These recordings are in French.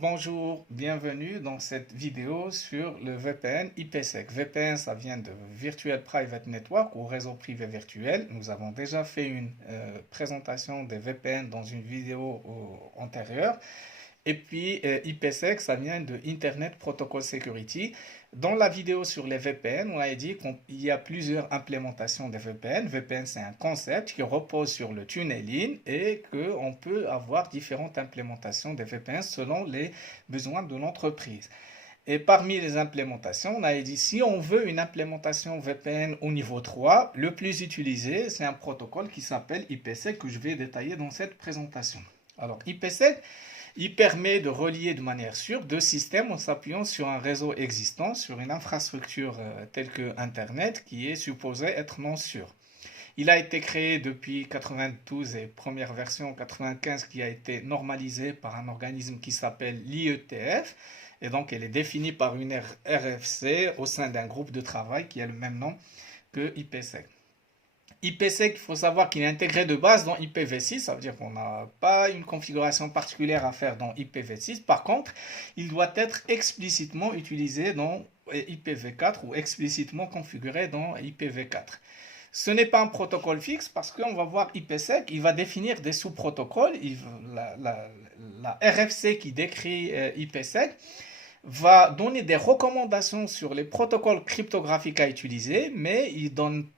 Bonjour, bienvenue dans cette vidéo sur le VPN IPsec. VPN, ça vient de Virtual Private Network ou réseau privé virtuel. Nous avons déjà fait une présentation des VPN dans une vidéo antérieure. Et puis IPsec, ça vient de Internet Protocol Security. Dans la vidéo sur les VPN, on a dit qu'il y a plusieurs implémentations des VPN. VPN, c'est un concept qui repose sur le tunneling et qu'on peut avoir différentes implémentations des VPN selon les besoins de l'entreprise. Et parmi les implémentations, on a dit si on veut une implémentation VPN au niveau 3, le plus utilisé, c'est un protocole qui s'appelle IPsec que je vais détailler dans cette présentation. Alors IPsec, il permet de relier de manière sûre deux systèmes en s'appuyant sur un réseau existant, sur une infrastructure telle que Internet qui est supposée être non sûre. Il a été créé depuis 92 et première version 95 qui a été normalisée par un organisme qui s'appelle l'IETF. Et donc elle est définie par une RFC au sein d'un groupe de travail qui a le même nom que IPsec. IPsec, il faut savoir qu'il est intégré de base dans IPv6, ça veut dire qu'on n'a pas une configuration particulière à faire dans IPv6. Par contre, il doit être explicitement utilisé dans IPv4 ou explicitement configuré dans IPv4. Ce n'est pas un protocole fixe parce qu'on va voir IPsec, il va définir des sous-protocoles. La RFC qui décrit IPsec va donner des recommandations sur les protocoles cryptographiques à utiliser, mais il donne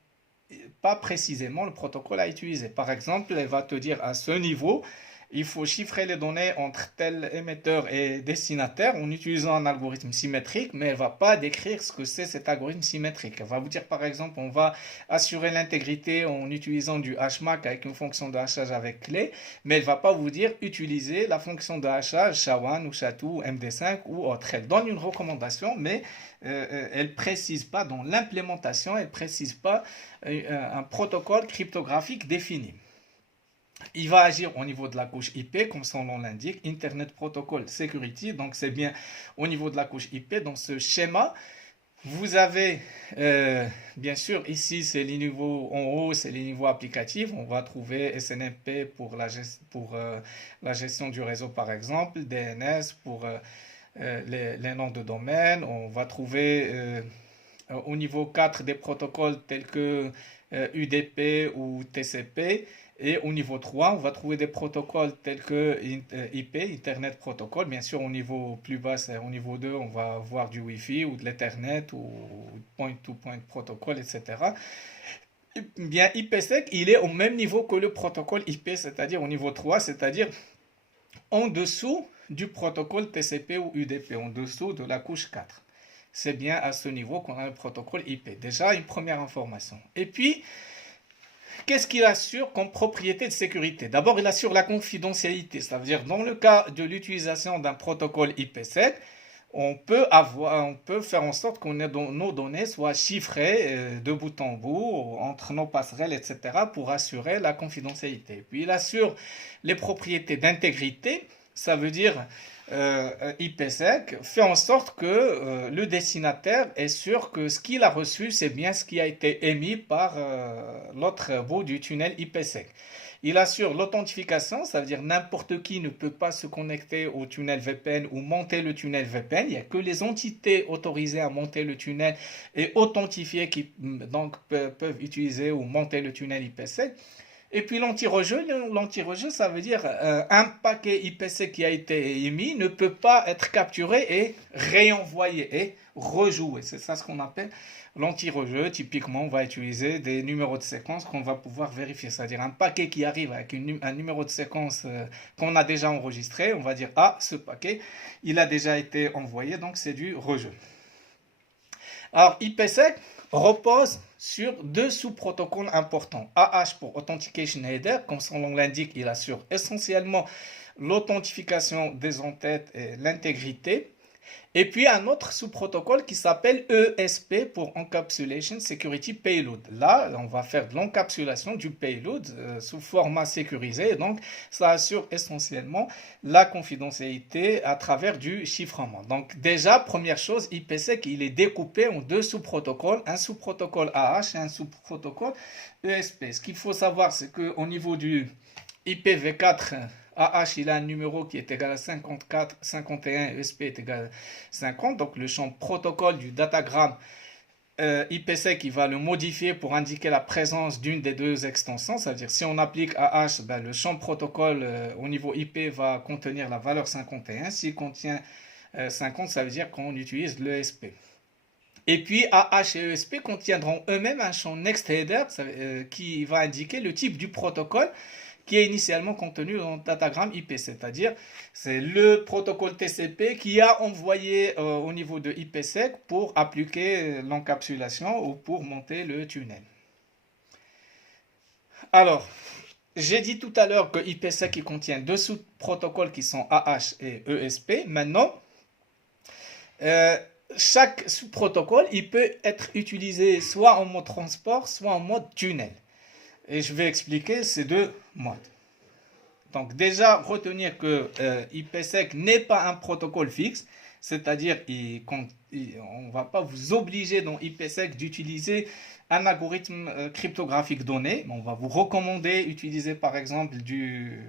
pas précisément le protocole à utiliser. Par exemple, elle va te dire à ce niveau, il faut chiffrer les données entre tel émetteur et destinataire en utilisant un algorithme symétrique, mais elle ne va pas décrire ce que c'est cet algorithme symétrique. Elle va vous dire par exemple, on va assurer l'intégrité en utilisant du hashMAC avec une fonction de hachage avec clé, mais elle ne va pas vous dire utiliser la fonction de hachage SHA-1 ou SHA-2, MD5 ou autre. Elle donne une recommandation, mais elle ne précise pas dans l'implémentation, elle ne précise pas un protocole cryptographique défini. Il va agir au niveau de la couche IP, comme son nom l'indique, Internet Protocol Security. Donc c'est bien au niveau de la couche IP. Dans ce schéma, vous avez bien sûr ici c'est les niveaux en haut, c'est les niveaux applicatifs. On va trouver SNMP pour la gestion du réseau par exemple, DNS pour les noms de domaine. On va trouver au niveau 4 des protocoles tels que UDP ou TCP. Et au niveau 3, on va trouver des protocoles tels que IP, Internet Protocol. Bien sûr, au niveau plus bas, c'est au niveau 2, on va voir du Wi-Fi ou de l'Ethernet ou point-to-point protocol, etc. Bien, IPsec, il est au même niveau que le protocole IP, c'est-à-dire au niveau 3, c'est-à-dire en dessous du protocole TCP ou UDP, en dessous de la couche 4. C'est bien à ce niveau qu'on a le protocole IP. Déjà, une première information. Et puis, qu'est-ce qu'il assure comme propriété de sécurité? D'abord, il assure la confidentialité. Ça veut dire, dans le cas de l'utilisation d'un protocole IPsec, on peut faire en sorte que nos données soient chiffrées de bout en bout, entre nos passerelles, etc., pour assurer la confidentialité. Puis, il assure les propriétés d'intégrité. Ça veut dire IPsec fait en sorte que le destinataire est sûr que ce qu'il a reçu, c'est bien ce qui a été émis par l'autre bout du tunnel IPsec. Il assure l'authentification, ça veut dire n'importe qui ne peut pas se connecter au tunnel VPN ou monter le tunnel VPN. Il n'y a que les entités autorisées à monter le tunnel et authentifiées qui donc peuvent utiliser ou monter le tunnel IPsec. Et puis l'anti-rejet, ça veut dire un paquet IPsec qui a été émis ne peut pas être capturé et réenvoyé et rejoué. C'est ça ce qu'on appelle l'anti-rejet. Typiquement, on va utiliser des numéros de séquence qu'on va pouvoir vérifier. C'est-à-dire un paquet qui arrive avec un numéro de séquence qu'on a déjà enregistré. On va dire, ah, ce paquet, il a déjà été envoyé, donc c'est du rejet. Alors, IPsec repose sur deux sous-protocoles importants. AH pour Authentication Header, comme son nom l'indique, il assure essentiellement l'authentification des entêtes et l'intégrité. Et puis un autre sous-protocole qui s'appelle ESP pour Encapsulation Security Payload. Là, on va faire de l'encapsulation du payload sous format sécurisé. Et donc, ça assure essentiellement la confidentialité à travers du chiffrement. Donc déjà, première chose, IPsec, il est découpé en deux sous-protocoles, un sous-protocole AH et un sous-protocole ESP. Ce qu'il faut savoir, c'est qu'au niveau du IPv4 AH, il a un numéro qui est égal à 54, 51, ESP est égal à 50. Donc le champ protocole du datagramme IPsec, il va le modifier pour indiquer la présence d'une des deux extensions. C'est-à-dire, si on applique AH, ben, le champ protocole au niveau IP va contenir la valeur 51. S'il contient 50, ça veut dire qu'on utilise l'ESP. Et puis AH et ESP contiendront eux-mêmes un champ NextHeader qui va indiquer le type du protocole qui est initialement contenu dans le datagramme IP, c'est-à-dire c'est le protocole TCP qui a envoyé au niveau de IPsec pour appliquer l'encapsulation ou pour monter le tunnel. Alors, j'ai dit tout à l'heure que IPsec il contient deux sous-protocoles qui sont AH et ESP. Maintenant, chaque sous-protocole il peut être utilisé soit en mode transport, soit en mode tunnel. Et je vais expliquer ces deux modes. Donc déjà, retenir que IPsec n'est pas un protocole fixe, c'est-à-dire on ne va pas vous obliger dans IPsec d'utiliser un algorithme cryptographique donné. On va vous recommander d'utiliser par exemple du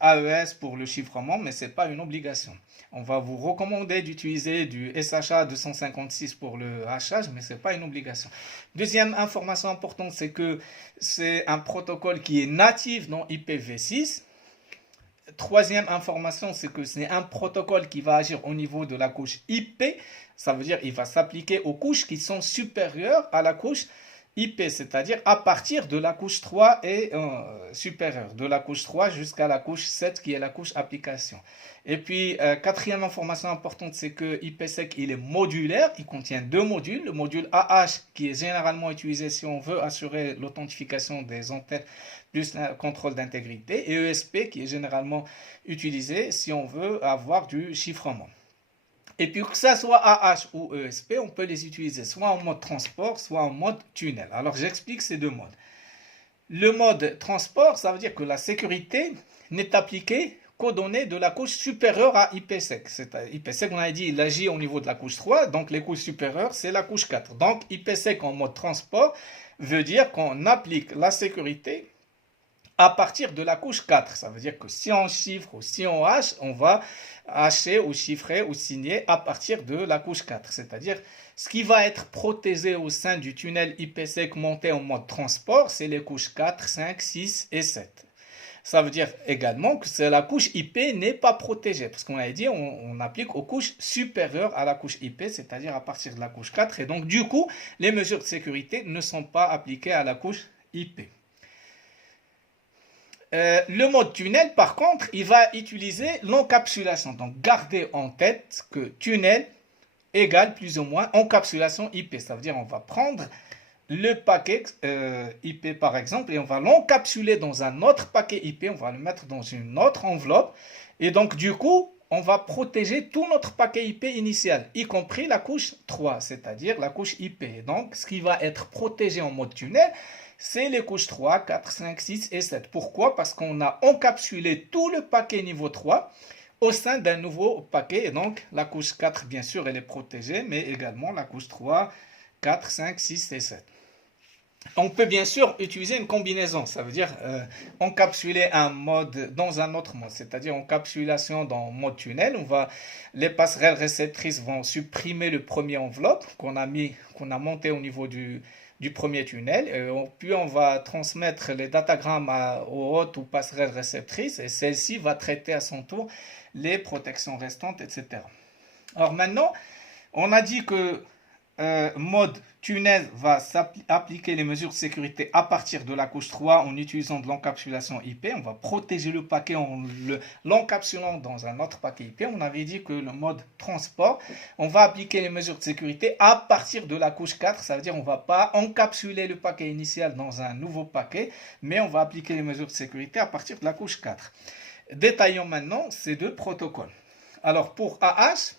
AES pour le chiffrement, mais ce n'est pas une obligation. On va vous recommander d'utiliser du SHA 256 pour le hachage, mais ce n'est pas une obligation. Deuxième information importante, c'est que c'est un protocole qui est natif dans IPv6. Troisième information, c'est que c'est un protocole qui va agir au niveau de la couche IP. Ça veut dire qu'il va s'appliquer aux couches qui sont supérieures à la couche IP, c'est-à-dire à partir de la couche 3 et supérieure, de la couche 3 jusqu'à la couche 7 qui est la couche application. Et puis, quatrième information importante, c'est que IPsec, il est modulaire, il contient deux modules. Le module AH qui est généralement utilisé si on veut assurer l'authentification des entêtes plus le contrôle d'intégrité, et ESP qui est généralement utilisé si on veut avoir du chiffrement. Et puis que ça soit AH ou ESP, on peut les utiliser soit en mode transport, soit en mode tunnel. Alors j'explique ces deux modes. Le mode transport, ça veut dire que la sécurité n'est appliquée qu'aux données de la couche supérieure à IPsec. IPsec, on a dit, il agit au niveau de la couche 3, donc les couches supérieures, c'est la couche 4. Donc IPsec en mode transport veut dire qu'on applique la sécurité à partir de la couche 4. Ça veut dire que si on chiffre ou si on hache, on va hacher ou chiffrer ou signer à partir de la couche 4. C'est-à-dire, ce qui va être protégé au sein du tunnel IPsec monté en mode transport, c'est les couches 4, 5, 6 et 7. Ça veut dire également que la couche IP n'est pas protégée, parce qu'on a dit on applique aux couches supérieures à la couche IP, c'est-à-dire à partir de la couche 4. Et donc, du coup, les mesures de sécurité ne sont pas appliquées à la couche IP. Le mode tunnel, par contre, il va utiliser l'encapsulation. Donc, gardez en tête que tunnel égale plus ou moins encapsulation IP. Ça veut dire on va prendre le paquet IP, par exemple, et on va l'encapsuler dans un autre paquet IP. On va le mettre dans une autre enveloppe. Et donc, du coup, on va protéger tout notre paquet IP initial, y compris la couche 3, c'est-à-dire la couche IP. Et donc, ce qui va être protégé en mode tunnel, c'est les couches 3, 4, 5, 6 et 7. Pourquoi? Parce qu'on a encapsulé tout le paquet niveau 3 au sein d'un nouveau paquet. Et donc, la couche 4, bien sûr, elle est protégée, mais également la couche 3, 4, 5, 6 et 7. On peut bien sûr utiliser une combinaison, ça veut dire encapsuler un mode dans un autre mode, c'est-à-dire encapsulation dans mode tunnel. Les passerelles réceptrices vont supprimer le premier enveloppe qu'on a monté au niveau du premier tunnel, puis on va transmettre les datagrammes aux autres ou passerelles réceptrices, et celle-ci va traiter à son tour les protections restantes, etc. Alors maintenant, on a dit que mode tunnel va appliquer les mesures de sécurité à partir de la couche 3 en utilisant de l'encapsulation IP. On va protéger le paquet en l'encapsulant dans un autre paquet IP. On avait dit que le mode transport, on va appliquer les mesures de sécurité à partir de la couche 4. Ça veut dire qu'on ne va pas encapsuler le paquet initial dans un nouveau paquet, mais on va appliquer les mesures de sécurité à partir de la couche 4. Détaillons maintenant ces deux protocoles. Alors pour AH,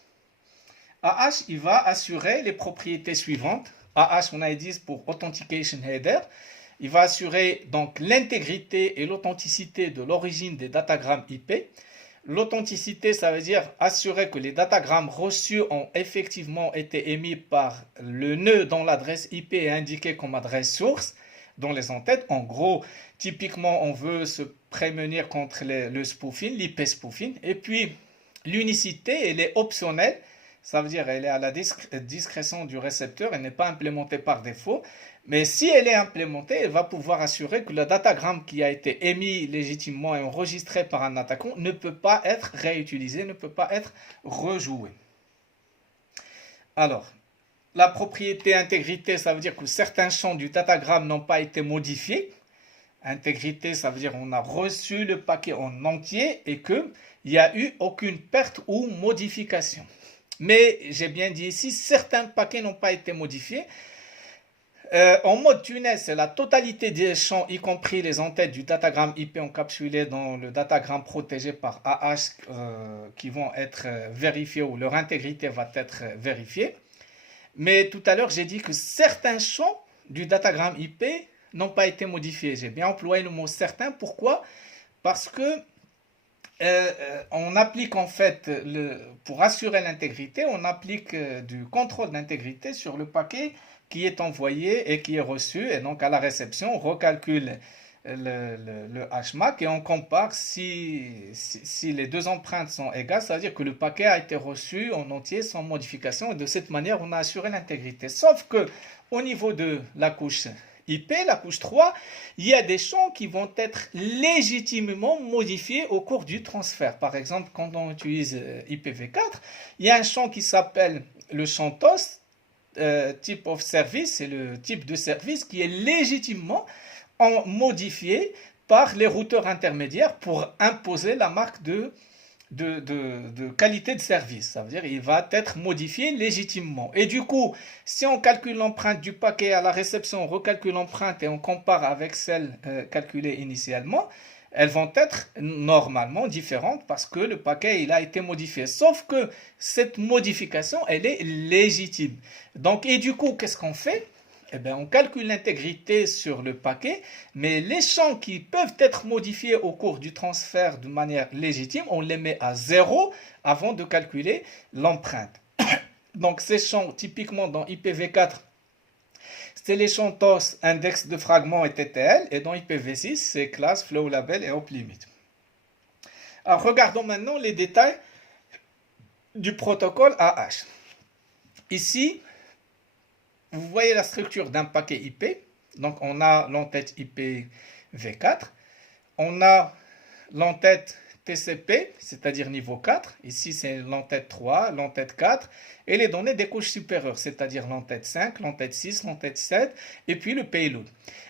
il va assurer les propriétés suivantes. AH, on a dit pour Authentication Header. Il va assurer donc l'intégrité et l'authenticité de l'origine des datagrammes IP. L'authenticité, ça veut dire assurer que les datagrammes reçus ont effectivement été émis par le nœud dont l'adresse IP est indiquée comme adresse source. dans les entêtes. En gros, typiquement, on veut se prémunir contre le spoofing, l'IP spoofing. Et puis, l'unicité, elle est optionnelle. Ça veut dire elle est à la discrétion du récepteur, elle n'est pas implémentée par défaut. Mais si elle est implémentée, elle va pouvoir assurer que le datagramme qui a été émis légitimement et enregistré par un attaquant ne peut pas être réutilisé, ne peut pas être rejoué. Alors, la propriété intégrité, ça veut dire que certains champs du datagramme n'ont pas été modifiés. Intégrité, ça veut dire qu'on a reçu le paquet en entier et qu'il n'y a eu aucune perte ou modification. Mais j'ai bien dit ici, certains paquets n'ont pas été modifiés. En mode tunnel, c'est la totalité des champs, y compris les entêtes du datagramme IP encapsulé dans le datagramme protégé par AH qui vont être vérifiés ou leur intégrité va être vérifiée. Mais tout à l'heure, j'ai dit que certains champs du datagramme IP n'ont pas été modifiés. J'ai bien employé le mot certain. Pourquoi? Parce que on applique en fait, pour assurer l'intégrité, on applique du contrôle d'intégrité sur le paquet qui est envoyé et qui est reçu. Et donc à la réception, on recalcule le HMAC et on compare si les deux empreintes sont égales, ça veut dire que le paquet a été reçu en entier sans modification et de cette manière on a assuré l'intégrité. Sauf que au niveau de la couche IP, la couche 3, il y a des champs qui vont être légitimement modifiés au cours du transfert. Par exemple, quand on utilise IPv4, il y a un champ qui s'appelle le champ TOS, type of service, c'est le type de service qui est légitimement modifié par les routeurs intermédiaires pour imposer la marque de qualité de service. Ça veut dire qu'il va être modifié légitimement. Et du coup, si on calcule l'empreinte du paquet à la réception, on recalcule l'empreinte et on compare avec celle calculée initialement, elles vont être normalement différentes parce que le paquet il a été modifié. Sauf que cette modification, elle est légitime. Donc, et du coup, qu'est-ce qu'on fait? Eh bien, on calcule l'intégrité sur le paquet, mais les champs qui peuvent être modifiés au cours du transfert de manière légitime, on les met à 0 avant de calculer l'empreinte. Donc, ces champs, typiquement dans IPv4, c'est les champs TOS, index de fragments et TTL, et dans IPv6, c'est class, flow label et hop limit. Alors, regardons maintenant les détails du protocole AH. Ici, vous voyez la structure d'un paquet IP. Donc, on a l'entête IPv4. On a l'entête TCP, c'est-à-dire niveau 4. Ici, c'est l'entête 3, l'entête 4. Et les données des couches supérieures, c'est-à-dire l'entête 5, l'entête 6, l'entête 7, et puis le payload.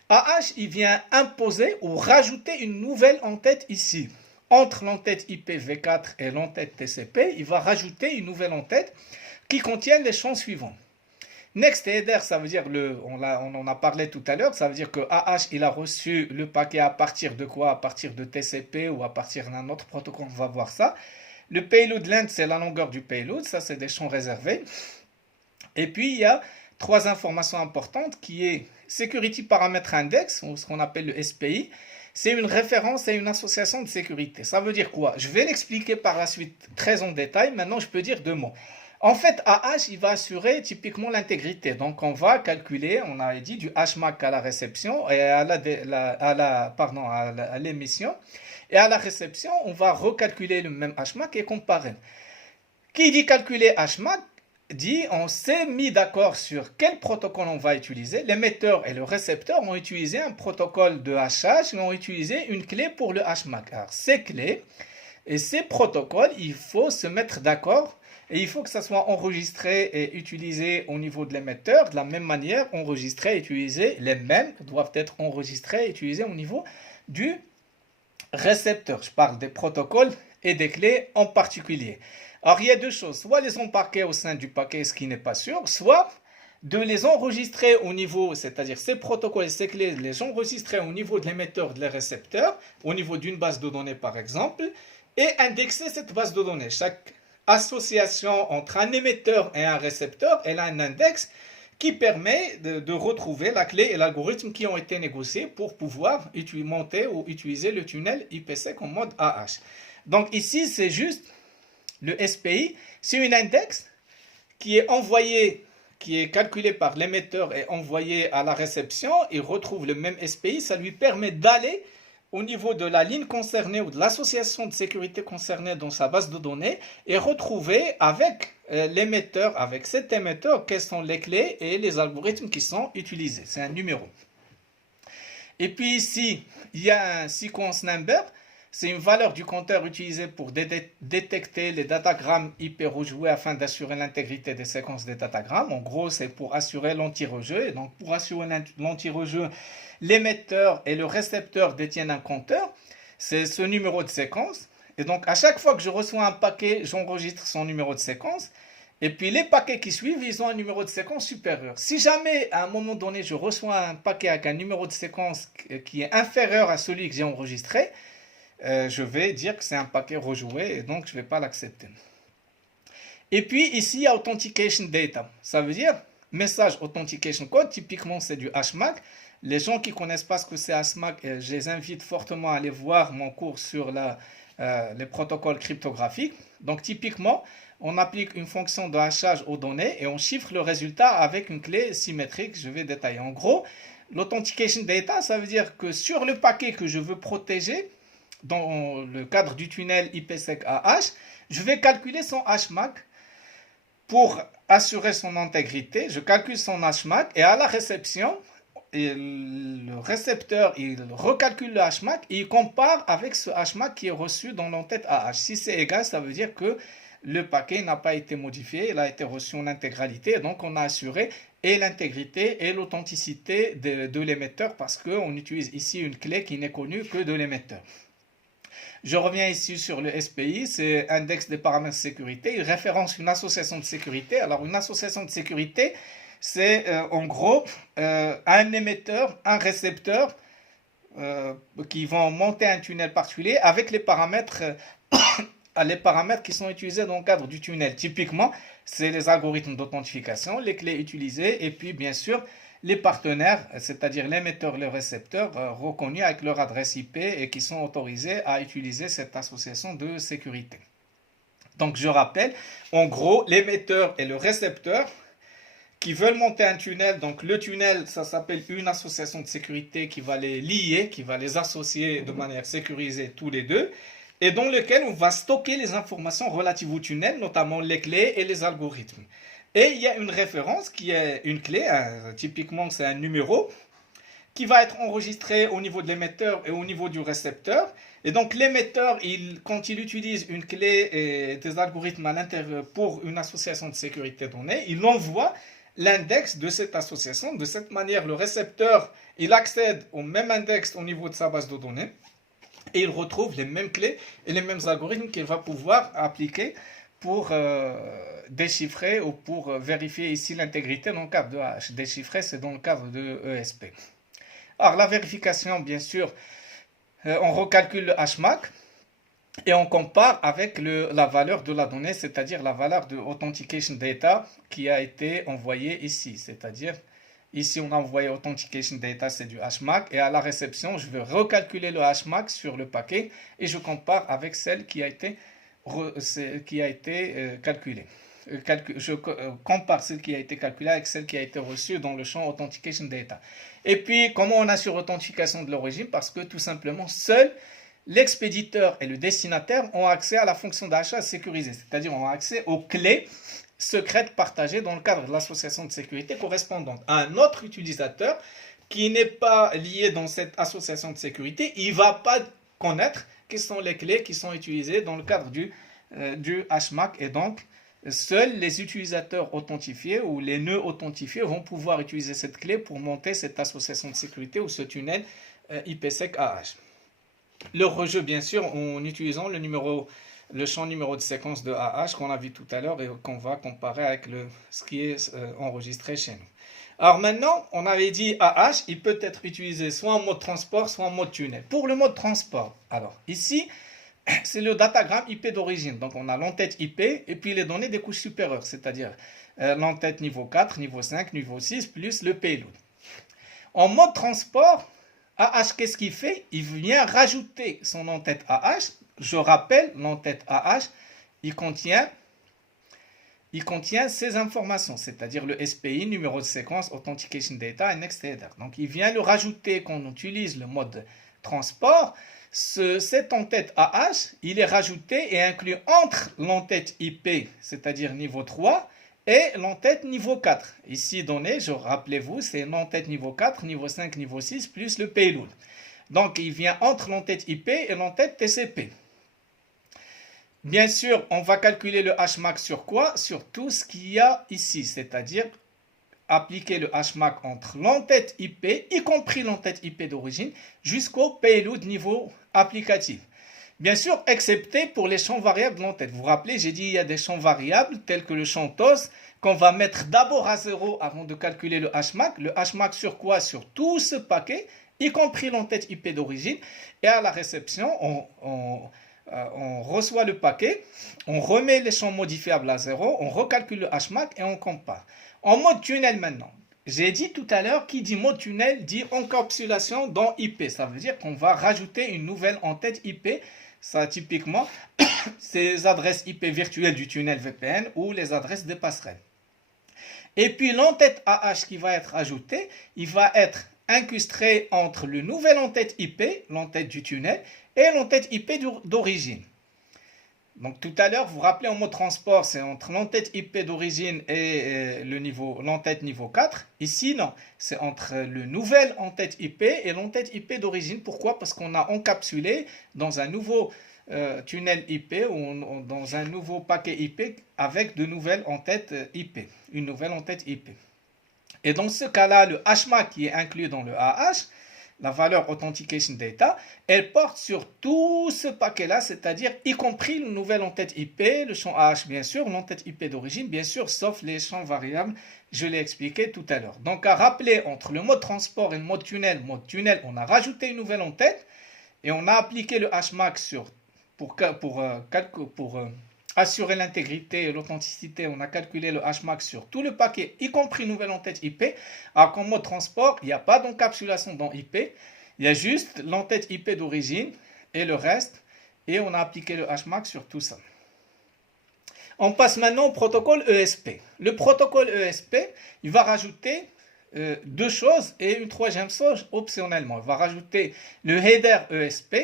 AH, il vient imposer ou rajouter une nouvelle entête ici. Entre l'entête IPv4 et l'entête TCP, il va rajouter une nouvelle entête qui contient les champs suivants. Next header, ça veut dire, on en a parlé tout à l'heure, ça veut dire que AH, il a reçu le paquet à partir de quoi? À partir de TCP ou à partir d'un autre protocole, on va voir ça. Le payload length, c'est la longueur du payload, ça c'est des champs réservés. Et puis, il y a trois informations importantes qui est Security Parameter Index, ou ce qu'on appelle le SPI. C'est une référence et une association de sécurité. Ça veut dire quoi? Je vais l'expliquer par la suite très en détail, maintenant je peux dire deux mots. En fait, AH, il va assurer typiquement l'intégrité. Donc, on va calculer, on a dit, du HMAC à la réception et à l'émission. Et à la réception, on va recalculer le même HMAC et comparer. Qui dit calculer HMAC, dit on s'est mis d'accord sur quel protocole on va utiliser. L'émetteur et le récepteur ont utilisé un protocole de hachage et ont utilisé une clé pour le HMAC. Alors, ces clés et ces protocoles, il faut se mettre d'accord. Et il faut que ça soit enregistré et utilisé au niveau de l'émetteur. De la même manière, enregistré et utilisé, les mêmes doivent être enregistrés et utilisés au niveau du récepteur. Je parle des protocoles et des clés en particulier. Alors, il y a deux choses. Soit les embarquer au sein du paquet, ce qui n'est pas sûr, soit de les enregistrer au niveau, c'est-à-dire ces protocoles et ces clés, les enregistrer au niveau de l'émetteur, de les récepteurs, au niveau d'une base de données par exemple, et indexer cette base de données. Chaque association entre un émetteur et un récepteur, elle a un index qui permet de retrouver la clé et l'algorithme qui ont été négociés pour pouvoir monter ou utiliser le tunnel IPsec en mode AH. Donc ici, c'est juste le SPI, c'est une index qui est envoyée qui est calculé par l'émetteur et envoyé à la réception, il retrouve le même SPI, ça lui permet d'aller au niveau de la ligne concernée ou de l'association de sécurité concernée dans sa base de données et retrouver avec l'émetteur, avec cet émetteur, quelles sont les clés et les algorithmes qui sont utilisés. C'est un numéro. Et puis ici, il y a un sequence number. C'est une valeur du compteur utilisée pour détecter les datagrammes IP rejoués afin d'assurer l'intégrité des séquences des datagrammes. En gros, c'est pour assurer l'anti-rejeu. Et donc, pour assurer l'anti-rejeu, l'émetteur et le récepteur détiennent un compteur. C'est ce numéro de séquence. Et donc, à chaque fois que je reçois un paquet, j'enregistre son numéro de séquence. Et puis, les paquets qui suivent, ils ont un numéro de séquence supérieur. Si jamais, à un moment donné, je reçois un paquet avec un numéro de séquence qui est inférieur à celui que j'ai enregistré, je vais dire que c'est un paquet rejoué et donc je ne vais pas l'accepter. Et puis ici, il y a Authentication Data. Ça veut dire message Authentication Code. Typiquement, c'est du HMAC. Les gens qui ne connaissent pas ce que c'est HMAC, je les invite fortement à aller voir mon cours sur les protocoles cryptographiques. Donc typiquement, on applique une fonction de hachage aux données et on chiffre le résultat avec une clé symétrique. Je vais détailler. En gros, l'Authentication Data, ça veut dire que sur le paquet que je veux protéger, dans le cadre du tunnel IPsec AH, je vais calculer son HMAC pour assurer son intégrité. Je calcule son HMAC et à la réception, le récepteur il recalcule le HMAC et il compare avec ce HMAC qui est reçu dans l'entête AH. Si c'est égal, ça veut dire que le paquet n'a pas été modifié, il a été reçu en intégralité. Donc on a assuré et l'intégrité et l'authenticité de l'émetteur parce qu'on utilise ici une clé qui n'est connue que de l'émetteur. Je reviens ici sur le SPI, c'est index des paramètres de sécurité. Il référence une association de sécurité. Alors, une association de sécurité, c'est en gros un émetteur, un récepteur qui vont monter un tunnel particulier avec les paramètres qui sont utilisés dans le cadre du tunnel. Typiquement, c'est les algorithmes d'authentification, les clés utilisées et puis bien sûr les partenaires, c'est-à-dire l'émetteur et le récepteur reconnus avec leur adresse IP et qui sont autorisés à utiliser cette association de sécurité. Donc je rappelle, en gros, l'émetteur et le récepteur qui veulent monter un tunnel, donc le tunnel, ça s'appelle une association de sécurité qui va les lier, qui va les associer de manière sécurisée tous les deux, et dans lequel on va stocker les informations relatives au tunnel, notamment les clés et les algorithmes. Et il y a une référence qui est une clé, typiquement c'est un numéro, qui va être enregistré au niveau de l'émetteur et au niveau du récepteur. Et donc l'émetteur, quand il utilise une clé et des algorithmes à l'intérieur pour une association de sécurité donnée, il envoie l'index de cette association. De cette manière, le récepteur, il accède au même index au niveau de sa base de données et il retrouve les mêmes clés et les mêmes algorithmes qu'il va pouvoir appliquer pour déchiffrer ou pour vérifier ici l'intégrité dans le cadre de AH. Déchiffrer, c'est dans le cadre de ESP. Alors, la vérification, bien sûr, on recalcule le HMAC et on compare avec la valeur de la donnée, c'est-à-dire la valeur de Authentication Data qui a été envoyée ici. C'est-à-dire, ici, on a envoyé Authentication Data, c'est du HMAC, et à la réception, je vais recalculer le HMAC sur le paquet et je compare avec celle qui a été calculée. Je compare celle qui a été calculée avec celle qui a été reçue dans le champ Authentication Data. Et puis, comment on assure l'authentification de l'origine? Parce que tout simplement, seul l'expéditeur et le destinataire ont accès à la fonction d'achat sécurisée, c'est-à-dire ont accès aux clés secrètes partagées dans le cadre de l'association de sécurité correspondante. Un autre utilisateur qui n'est pas lié dans cette association de sécurité, il ne va pas connaître quelles sont les clés qui sont utilisées dans le cadre du HMAC et donc seuls les utilisateurs authentifiés ou les nœuds authentifiés vont pouvoir utiliser cette clé pour monter cette association de sécurité ou ce tunnel IPsec AH. Le rejeu, bien sûr, en utilisant le champ numéro de séquence de AH qu'on a vu tout à l'heure et qu'on va comparer avec ce qui est enregistré chez nous. Alors maintenant, on avait dit AH, il peut être utilisé soit en mode transport, soit en mode tunnel. Pour le mode transport, alors ici, c'est le datagramme IP d'origine. Donc on a l'entête IP et puis les données des couches supérieures, c'est-à-dire l'entête niveau 4, niveau 5, niveau 6, plus le payload. En mode transport, AH, qu'est-ce qu'il fait? Il vient rajouter son entête AH. Je rappelle, l'entête AH, il contient il contient ces informations, c'est-à-dire le SPI, numéro de séquence, Authentication Data et Next Header. Donc il vient le rajouter quand on utilise le mode transport. Cet en-tête AH, il est rajouté et inclus entre l'en-tête IP, c'est-à-dire niveau 3, et l'en-tête niveau 4. Ici donné, rappelez-vous, c'est l'en-tête niveau 4, niveau 5, niveau 6, plus le payload. Donc il vient entre l'en-tête IP et l'en-tête TCP. Bien sûr, on va calculer le hmax sur quoi? Sur tout ce qu'il y a ici, c'est-à-dire appliquer le hmax entre l'entête IP, y compris l'entête IP d'origine, jusqu'au payload niveau applicatif. Bien sûr, excepté pour les champs variables de l'entête. Vous vous rappelez, j'ai dit il y a des champs variables tels que le champ TOS qu'on va mettre d'abord à 0 avant de calculer le hmax. Le hmax sur quoi? Sur tout ce paquet, y compris l'entête IP d'origine. Et à la réception, on reçoit le paquet, on remet les champs modifiables à 0, on recalcule le hmax et on compare. En mode tunnel maintenant, j'ai dit tout à l'heure, qui dit mode tunnel dit encapsulation dans IP. Ça veut dire qu'on va rajouter une nouvelle entête IP. Ça, typiquement, c'est les adresses IP virtuelles du tunnel VPN ou les adresses des passerelles. Et puis l'entête AH qui va être ajoutée, il va être incrusté entre le nouvel entête IP, l'entête du tunnel, et l'entête IP d'origine. Donc tout à l'heure, vous vous rappelez en mode transport, c'est entre l'entête IP d'origine et l'entête niveau 4. Ici, non, c'est entre le nouvel entête IP et l'entête IP d'origine. Pourquoi? Parce qu'on a encapsulé dans un nouveau tunnel IP ou dans un nouveau paquet IP avec de nouvelles entêtes IP, une nouvelle entête IP. Et dans ce cas-là, le hmax qui est inclus dans le AH, la valeur Authentication Data, elle porte sur tout ce paquet-là, c'est-à-dire y compris le nouvel entête IP, le champ AH bien sûr, l'entête IP d'origine bien sûr, sauf les champs variables, je l'ai expliqué tout à l'heure. Donc à rappeler, entre le mode transport et le mode tunnel, on a rajouté une nouvelle entête et on a appliqué le hmax pour assurer l'intégrité et l'authenticité, on a calculé le hmax sur tout le paquet, y compris nouvelle entête IP. Alors qu'en mode transport, il n'y a pas d'encapsulation dans IP, il y a juste l'entête IP d'origine et le reste, et on a appliqué le hmax sur tout ça. On passe maintenant au protocole ESP. Le protocole ESP, il va rajouter deux choses et une troisième chose optionnellement. Il va rajouter le header ESP,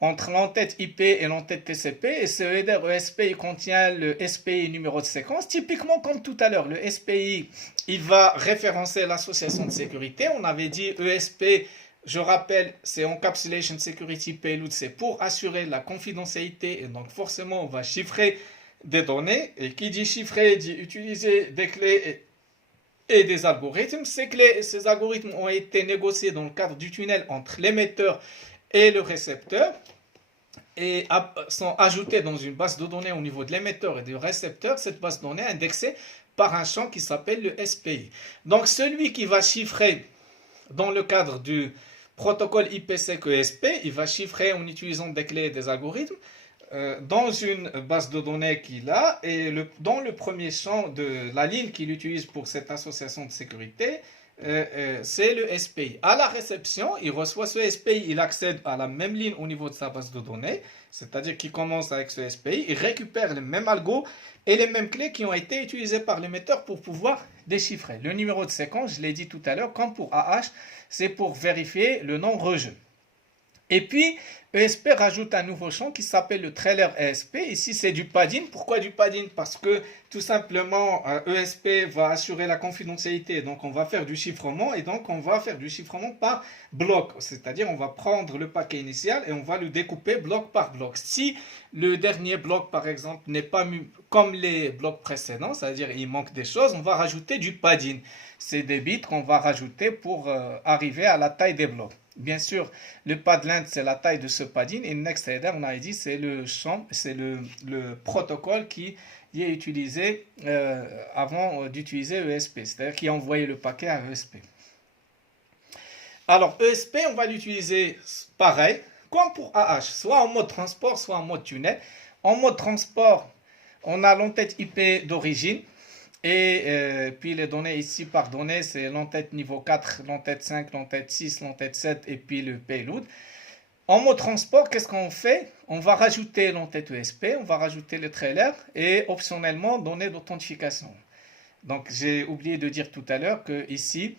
entre l'entête IP et l'entête TCP, et ce header ESP il contient le SPI numéro de séquence, typiquement comme tout à l'heure. Le SPI, il va référencer l'association de sécurité. On avait dit ESP, je rappelle, c'est Encapsulation Security Payload, c'est pour assurer la confidentialité, et donc forcément on va chiffrer des données, et qui dit chiffrer dit utiliser des clés et des algorithmes. Ces algorithmes ont été négociés dans le cadre du tunnel entre l'émetteur et le récepteur et sont ajoutés dans une base de données au niveau de l'émetteur et du récepteur. Cette base de données est indexée par un champ qui s'appelle le SPI. Donc celui qui va chiffrer dans le cadre du protocole IPsec ESP, il va chiffrer en utilisant des clés et des algorithmes dans une base de données qu'il a, et dans le premier champ de la ligne qu'il utilise pour cette association de sécurité, c'est le SPI. À la réception, il reçoit ce SPI, il accède à la même ligne au niveau de sa base de données, c'est-à-dire qu'il commence avec ce SPI, il récupère les mêmes algos et les mêmes clés qui ont été utilisées par l'émetteur pour pouvoir déchiffrer. Le numéro de séquence, je l'ai dit tout à l'heure, comme pour AH, c'est pour vérifier le nom rejet. Et puis, ESP rajoute un nouveau champ qui s'appelle le trailer ESP. Ici, c'est du padding. Pourquoi du padding? Parce que tout simplement, ESP va assurer la confidentialité. Donc, on va faire du chiffrement et donc on va faire du chiffrement par bloc. C'est-à-dire, on va prendre le paquet initial et on va le découper bloc par bloc. Si le dernier bloc, par exemple, n'est pas comme les blocs précédents, c'est-à-dire il manque des choses, on va rajouter du padding. C'est des bits qu'on va rajouter pour arriver à la taille des blocs. Bien sûr, le pad length, c'est la taille de ce padding, et le next header, on a dit, c'est le champ, c'est le protocole qui est utilisé avant d'utiliser ESP, c'est-à-dire qui a envoyé le paquet à ESP. Alors, ESP, on va l'utiliser pareil, comme pour AH, soit en mode transport, soit en mode tunnel. En mode transport, on a l'entête IP d'origine. Et puis les données ici par données, c'est l'entête niveau 4, l'entête 5, l'entête 6, l'entête 7 et puis le payload. En mode transport, qu'est-ce qu'on fait? on va rajouter l'entête ESP, on va rajouter le trailer et optionnellement données d'authentification. Donc j'ai oublié de dire tout à l'heure que ici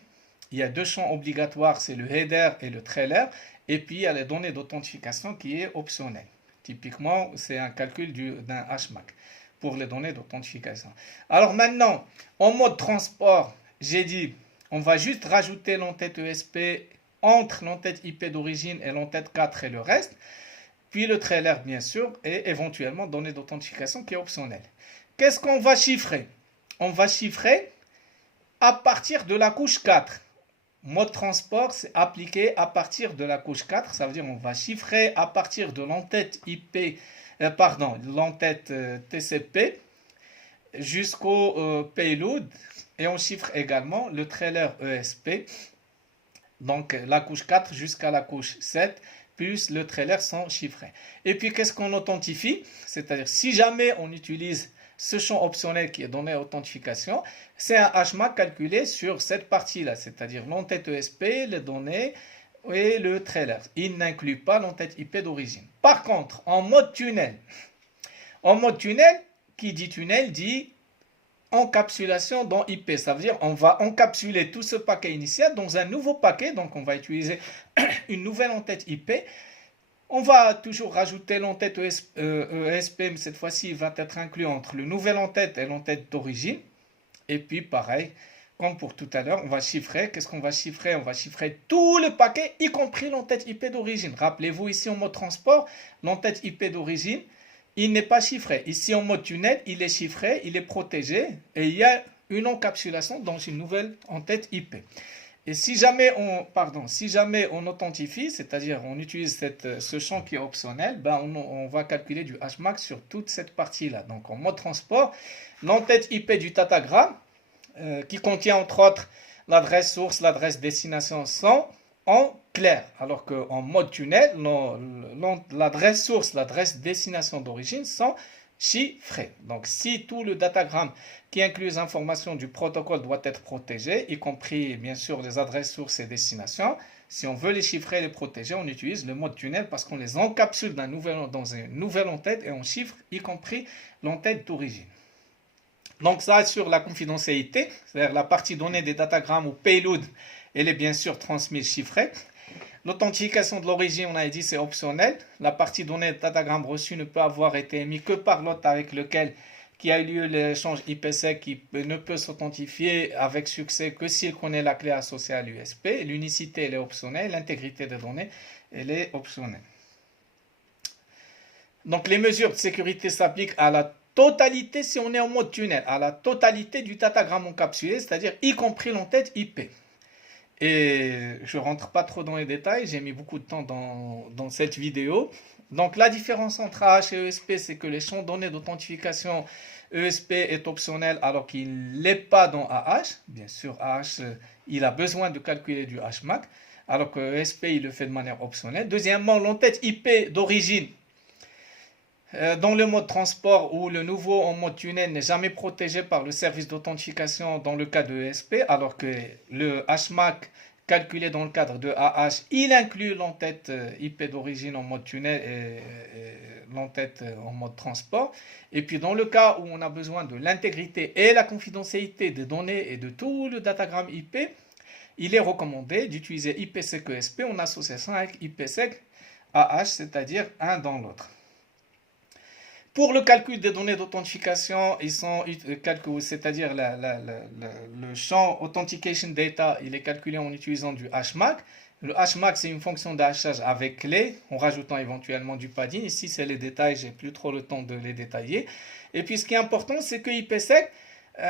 il y a deux champs obligatoires, c'est le header et le trailer, et puis il y a les données d'authentification qui est optionnel. Typiquement, c'est un calcul d'un HMAC pour les données d'authentification. Alors maintenant, en mode transport, j'ai dit, on va juste rajouter l'entête ESP entre l'entête IP d'origine et l'entête 4 et le reste, puis le trailer bien sûr, et éventuellement données d'authentification qui est optionnel. Qu'est-ce qu'on va chiffrer? On va chiffrer à partir de la couche 4. Mode transport, c'est appliqué à partir de la couche 4, ça veut dire on va chiffrer à partir de l'entête l'entête TCP jusqu'au payload, et on chiffre également le trailer ESP, donc la couche 4 jusqu'à la couche 7, plus le trailer sont chiffrés. Et puis qu'est-ce qu'on authentifie? C'est-à-dire si jamais on utilise ce champ optionnel qui est donné à authentification, c'est un HMAC calculé sur cette partie-là, c'est-à-dire l'entête ESP, les données et le trailer. Il n'inclut pas l'entête IP d'origine. Par contre, en mode tunnel, qui dit tunnel dit encapsulation dans IP. Ça veut dire on va encapsuler tout ce paquet initial dans un nouveau paquet, donc on va utiliser une nouvelle entête IP. On va toujours rajouter l'entête ESP, mais cette fois-ci, il va être inclus entre le nouvel entête et l'entête d'origine. Et puis, pareil, comme pour tout à l'heure, on va chiffrer. Qu'est-ce qu'on va chiffrer? On va chiffrer tout le paquet, y compris l'entête IP d'origine. Rappelez-vous, ici en mode transport, l'entête IP d'origine, il n'est pas chiffré. Ici en mode tunnel, il est chiffré, il est protégé, et il y a une encapsulation dans une nouvelle entête IP. Et si jamais on authentifie, c'est-à-dire on utilise ce champ qui est optionnel, on va calculer du HMAC sur toute cette partie-là. Donc en mode transport, l'entête IP du datagramme, qui contient entre autres l'adresse source, l'adresse destination, sont en clair. Alors qu'en mode tunnel, l'adresse source, l'adresse destination d'origine sont chiffré. Donc, si tout le datagramme qui inclut les informations du protocole doit être protégé, y compris bien sûr les adresses sources et destinations, si on veut les chiffrer et les protéger, on utilise le mode tunnel parce qu'on les encapsule dans une nouvelle entête et on chiffre y compris l'entête d'origine. Donc, ça assure la confidentialité, c'est-à-dire la partie donnée des datagrammes ou payload, elle est bien sûr transmise chiffrée. L'authentification de l'origine, on a dit, c'est optionnel. La partie donnée de datagramme reçu ne peut avoir été émise que par l'hôte avec lequel qui a eu lieu l'échange IPsec, qui ne peut s'authentifier avec succès que s'il connaît la clé associée à l'USP. L'unicité, elle est optionnelle. L'intégrité des données, elle est optionnelle. Donc, les mesures de sécurité s'appliquent à la totalité, si on est en mode tunnel, à la totalité du datagramme encapsulé, c'est-à-dire y compris l'entête IP. Et je ne rentre pas trop dans les détails, j'ai mis beaucoup de temps dans cette vidéo. Donc la différence entre AH et ESP, c'est que les champs données d'authentification ESP est optionnel alors qu'il ne l'est pas dans AH. Bien sûr, AH, il a besoin de calculer du HMAC, alors que ESP, il le fait de manière optionnelle. Deuxièmement, l'entête IP d'origine, dans le mode transport où le nouveau en mode tunnel n'est jamais protégé par le service d'authentification dans le cas de ESP, alors que le HMAC calculé dans le cadre de AH, il inclut l'entête IP d'origine en mode tunnel et l'entête en mode transport. Et puis dans le cas où on a besoin de l'intégrité et la confidentialité des données et de tout le datagramme IP, il est recommandé d'utiliser IPsec ESP en association avec IPsec AH, c'est-à-dire un dans l'autre. Pour le calcul des données d'authentification, ils sont calculés, c'est-à-dire le champ Authentication Data, il est calculé en utilisant du HMAC. Le HMAC, c'est une fonction de hachage avec clé, en rajoutant éventuellement du padding. Ici, c'est les détails, j'ai plus trop le temps de les détailler. Et puis, ce qui est important, c'est que IPsec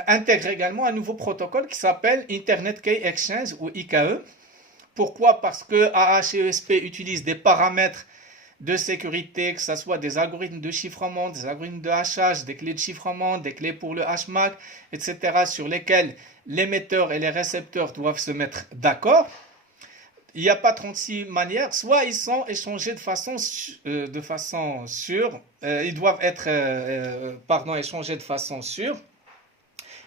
intègre également un nouveau protocole qui s'appelle Internet Key Exchange ou IKE. Pourquoi? Parce que AH et ESP utilisent des paramètres de sécurité, que ce soit des algorithmes de chiffrement, des algorithmes de hachage, des clés de chiffrement, des clés pour le HMAC, etc., sur lesquels l'émetteur et les récepteurs doivent se mettre d'accord. Il n'y a pas 36 manières, soit ils sont échangés de façon sûre, ils doivent être échangés de façon sûre.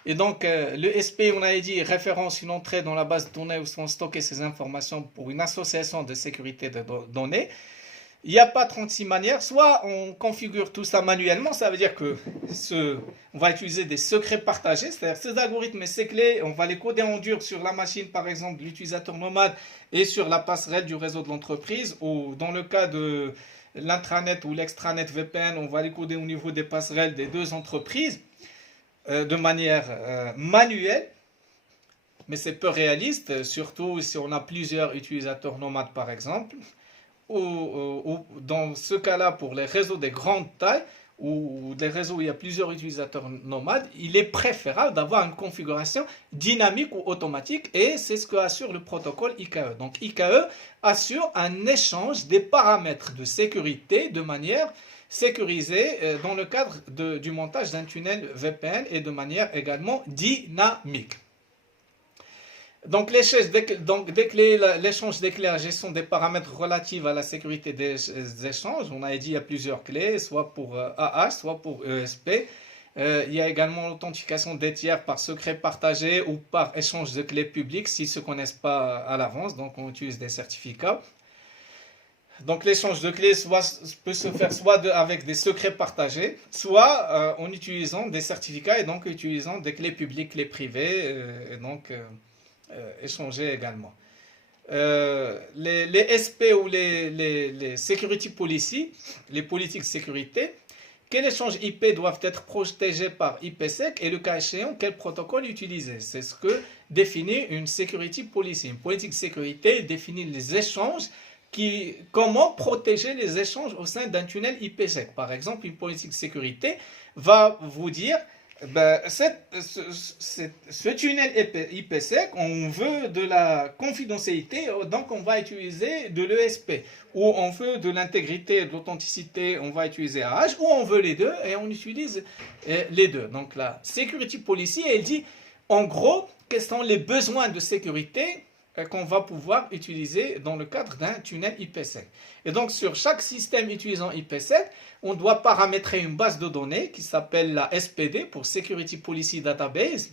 Et donc, le SP, on a dit, référence une entrée dans la base de données où sont stockées ces informations pour une association de sécurité de données. Il n'y a pas 36 manières. Soit on configure tout ça manuellement, ça veut dire que on va utiliser des secrets partagés, c'est-à-dire ces algorithmes et ces clés, on va les coder en dur sur la machine, par exemple, de l'utilisateur nomade et sur la passerelle du réseau de l'entreprise, ou dans le cas de l'intranet ou l'extranet VPN, on va les coder au niveau des passerelles des deux entreprises de manière manuelle. Mais c'est peu réaliste, surtout si on a plusieurs utilisateurs nomades, par exemple. Ou dans ce cas-là, pour les réseaux de grande taille ou des réseaux où il y a plusieurs utilisateurs nomades, il est préférable d'avoir une configuration dynamique ou automatique, et c'est ce que assure le protocole IKE. Donc IKE assure un échange des paramètres de sécurité de manière sécurisée dans le cadre du montage d'un tunnel VPN et de manière également dynamique. Donc l'échange des clés, la gestion des paramètres relatifs à la sécurité des échanges, on a dit il y a plusieurs clés, soit pour AH, soit pour ESP. Il y a également l'authentification des tiers par secret partagé ou par échange de clés publiques s'ils ne se connaissent pas à l'avance, donc on utilise des certificats. Donc l'échange de clés peut se faire soit avec des secrets partagés, soit en utilisant des certificats et donc utilisant des clés publiques, clés privées, et donc échanger également. Les SP ou les security policy, les politiques de sécurité, quels échanges IP doivent être protégés par IPsec et le cas échéant, quel protocole utiliser? C'est ce que définit une security policy. Une politique de sécurité définit les échanges, comment protéger les échanges au sein d'un tunnel IPsec. Par exemple, une politique de sécurité va vous dire ce tunnel IPsec, on veut de la confidentialité, donc on va utiliser de l'ESP. Ou on veut de l'intégrité et de l'authenticité, on va utiliser AH. Ou on veut les deux et on utilise les deux. Donc la security policy, elle dit en gros quels sont les besoins de sécurité qu'on va pouvoir utiliser dans le cadre d'un tunnel IPsec. Et donc sur chaque système utilisant IPsec, on doit paramétrer une base de données qui s'appelle la SPD pour Security Policy Database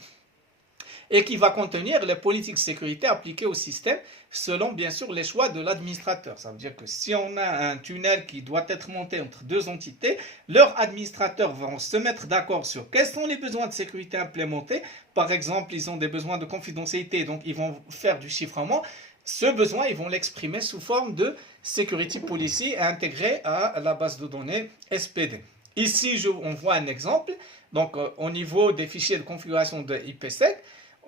et qui va contenir les politiques de sécurité appliquées au système selon bien sûr les choix de l'administrateur. Ça veut dire que si on a un tunnel qui doit être monté entre deux entités, leurs administrateurs vont se mettre d'accord sur quels sont les besoins de sécurité implémentés. Par exemple, ils ont des besoins de confidentialité, donc ils vont faire du chiffrement. Ce besoin, ils vont l'exprimer sous forme de security policy intégrée à la base de données SPD. Ici, on voit un exemple. Donc, au niveau des fichiers de configuration de IPsec,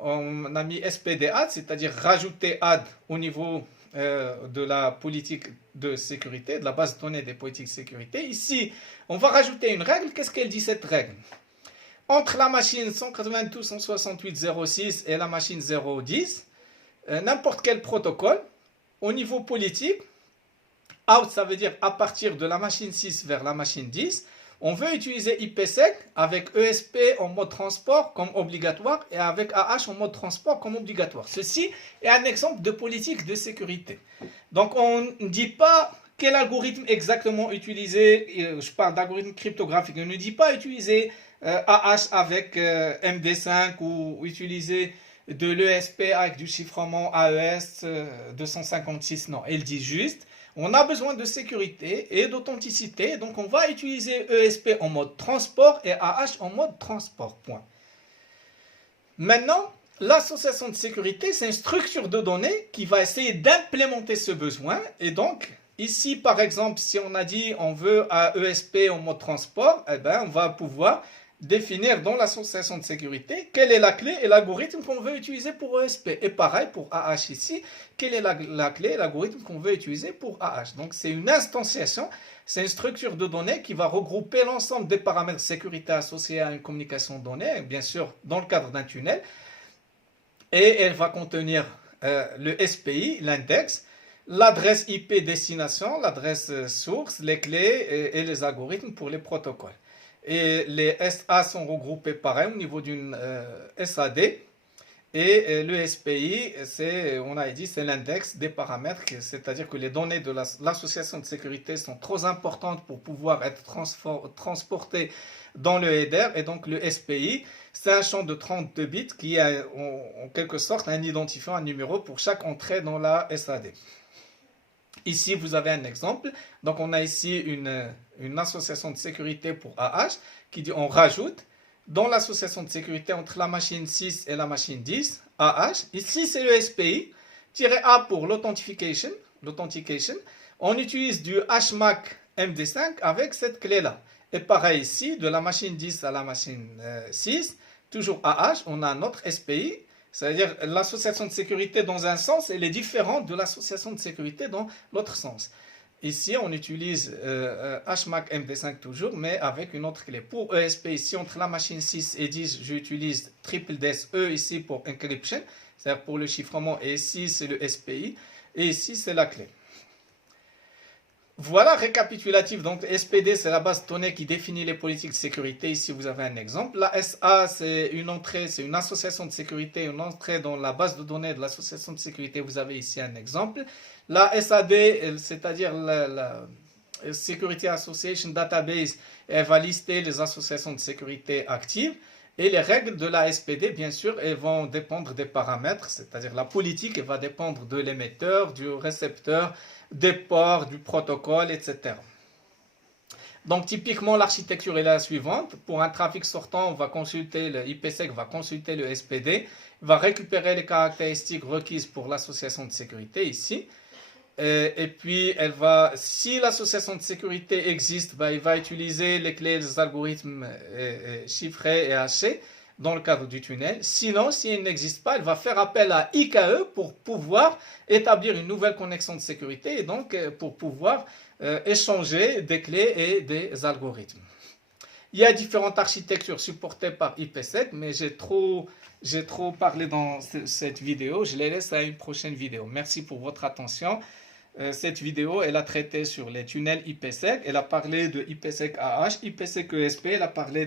on a mis SPD-add, c'est-à-dire rajouter add au niveau de la politique de sécurité, de la base de données des politiques de sécurité. Ici, on va rajouter une règle. Qu'est-ce qu'elle dit cette règle? Entre la machine 192.168.0.6 et la machine 0.10, n'importe quel protocole, au niveau politique, out, ça veut dire à partir de la machine 6 vers la machine 10, on veut utiliser IPsec avec ESP en mode transport comme obligatoire et avec AH en mode transport comme obligatoire. Ceci est un exemple de politique de sécurité. Donc on ne dit pas quel algorithme exactement utiliser, je parle d'algorithme cryptographique, on ne dit pas utiliser AH avec MD5 ou utiliser de l'ESP avec du chiffrement AES 256, non, elle dit juste on a besoin de sécurité et d'authenticité, donc on va utiliser ESP en mode transport et AH en mode transport, point. Maintenant, l'association de sécurité, c'est une structure de données qui va essayer d'implémenter ce besoin, et donc ici par exemple, si on a dit on veut un ESP en mode transport, eh ben, on va pouvoir définir dans l'association de sécurité quelle est la clé et l'algorithme qu'on veut utiliser pour ESP. Et pareil pour AH ici, quelle est la clé et l'algorithme qu'on veut utiliser pour AH. Donc c'est une instantiation, c'est une structure de données qui va regrouper l'ensemble des paramètres de sécurité associés à une communication de données, bien sûr dans le cadre d'un tunnel. Et elle va contenir le SPI, l'index, l'adresse IP destination, l'adresse source, les clés et les algorithmes pour les protocoles. Et les SA sont regroupés pareil au niveau d'une SAD. Et le SPI, on a dit, c'est l'index des paramètres, c'est-à-dire que les données de l'association de sécurité sont trop importantes pour pouvoir être transportées dans le header. Et donc le SPI, c'est un champ de 32 bits qui a en quelque sorte un identifiant, un numéro pour chaque entrée dans la SAD. Ici, vous avez un exemple. Donc, on a ici une association de sécurité pour AH qui dit on rajoute dans l'association de sécurité entre la machine 6 et la machine 10, AH. Ici, c'est le SPI-A pour l'authentication. On utilise du HMAC MD5 avec cette clé-là. Et pareil ici, de la machine 10 à la machine 6, toujours AH, on a notre SPI. C'est-à-dire l'association de sécurité dans un sens, elle est différente de l'association de sécurité dans l'autre sens. Ici, on utilise HMAC MD5 toujours, mais avec une autre clé. Pour ESP, ici, entre la machine 6 et 10, j'utilise triple DSE ici pour encryption, c'est-à-dire pour le chiffrement, et ici, c'est le SPI, et ici, c'est la clé. Voilà, récapitulatif. Donc, SPD, c'est la base de données qui définit les politiques de sécurité. Ici, vous avez un exemple. La SA, c'est une entrée, c'est une association de sécurité, une entrée dans la base de données de l'association de sécurité. Vous avez ici un exemple. La SAD, c'est-à-dire la Security Association Database, elle va lister les associations de sécurité actives. Et les règles de la SPD, bien sûr, elles vont dépendre des paramètres, c'est-à-dire la politique, elle va dépendre de l'émetteur, du récepteur, des ports, du protocole, etc. Donc, typiquement, l'architecture est la suivante. Pour un trafic sortant, on va consulter le IPsec, va consulter le SPD, va récupérer les caractéristiques requises pour l'association de sécurité ici. Et puis, si l'association de sécurité existe, il va utiliser les clés, les algorithmes chiffrés et hachés dans le cadre du tunnel. Sinon, si elle n'existe pas, elle va faire appel à IKE pour pouvoir établir une nouvelle connexion de sécurité et donc pour pouvoir échanger des clés et des algorithmes. Il y a différentes architectures supportées par IPsec, mais j'ai trop parlé dans cette vidéo. Je les laisse à une prochaine vidéo. Merci pour votre attention. Cette vidéo, elle a traité sur les tunnels IPsec. Elle a parlé de IPsec AH, IPsec ESP. Elle a parlé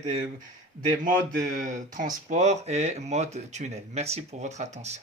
des modes de transport et mode tunnel. Merci pour votre attention.